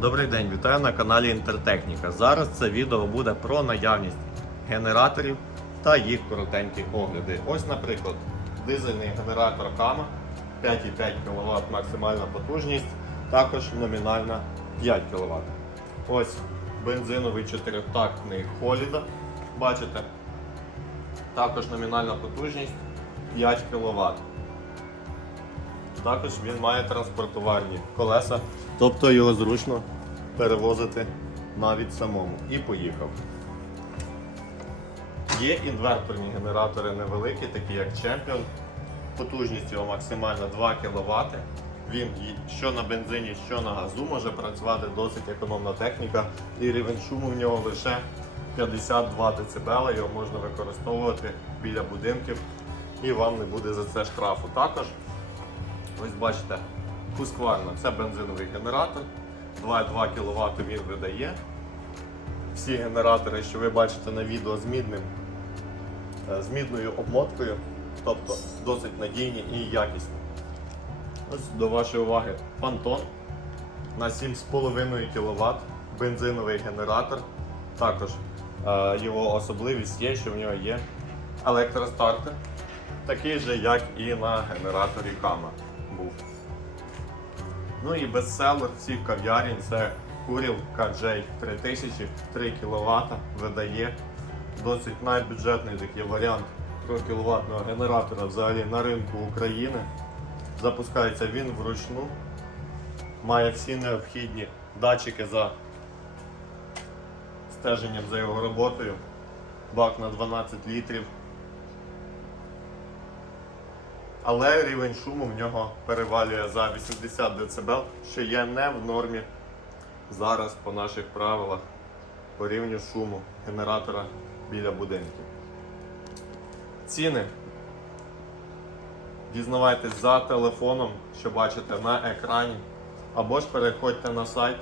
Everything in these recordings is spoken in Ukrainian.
Добрий день, вітаю на каналі Інтертехніка. Зараз це відео буде про наявність генераторів та їх коротенькі огляди. Ось, наприклад, дизельний генератор Кама 5,5 кВт максимальна потужність, також номінальна 5 кВт. Ось бензиновий чотирьохтактний Холіда. Бачите? Також номінальна потужність 5 кВт. Також він має транспортувальні колеса, тобто його зручно перевозити навіть самому. І поїхав. Є інверторні генератори невеликі, такі як Champion. Потужність його максимально 2 кВт. Він що на бензині, що на газу може працювати досить економна техніка. І рівень шуму в нього лише 52 дБ. Його можна використовувати біля будинків і вам не буде за це штрафу. Також Ось бачите, Husqvarna це бензиновий генератор. 2,2 кВт він видає. Всі генератори, що ви бачите на відео з мідним, е, з мідною обмоткою, тобто досить надійні і якісні. Ось до вашої уваги Phantom на 7,5 кВт бензиновий генератор. Також е, його особливість є, що в нього є електростартер, такий же, як і на генераторі Kama був. Ну і бестселер всіх кав'ярень це Kuril KJ 3000 3 кВт видає. Досить найбюджетний такий варіант 3 кВт генератора взагалі на ринку України. Запускається він вручну. Має всі необхідні датчики за стеженням за його роботою. Бак на 12 літрів. Але рівень шуму в нього перевалює за 80 дБ, що є не в нормі зараз по наших правилах по рівню шуму генератора біля будинків. Ціни дізнавайтесь за телефоном, що бачите на екрані, або ж переходьте на сайт,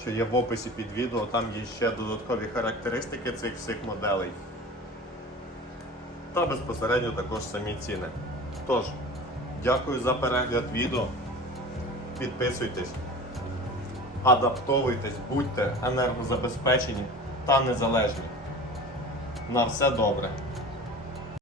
що є в описі під відео, там є ще додаткові характеристики цих всіх моделей. Та безпосередньо також самі ціни. Тож, дякую за перегляд відео. Підписуйтесь, адаптовуйтесь, будьте енергозабезпечені та незалежні. На все добре.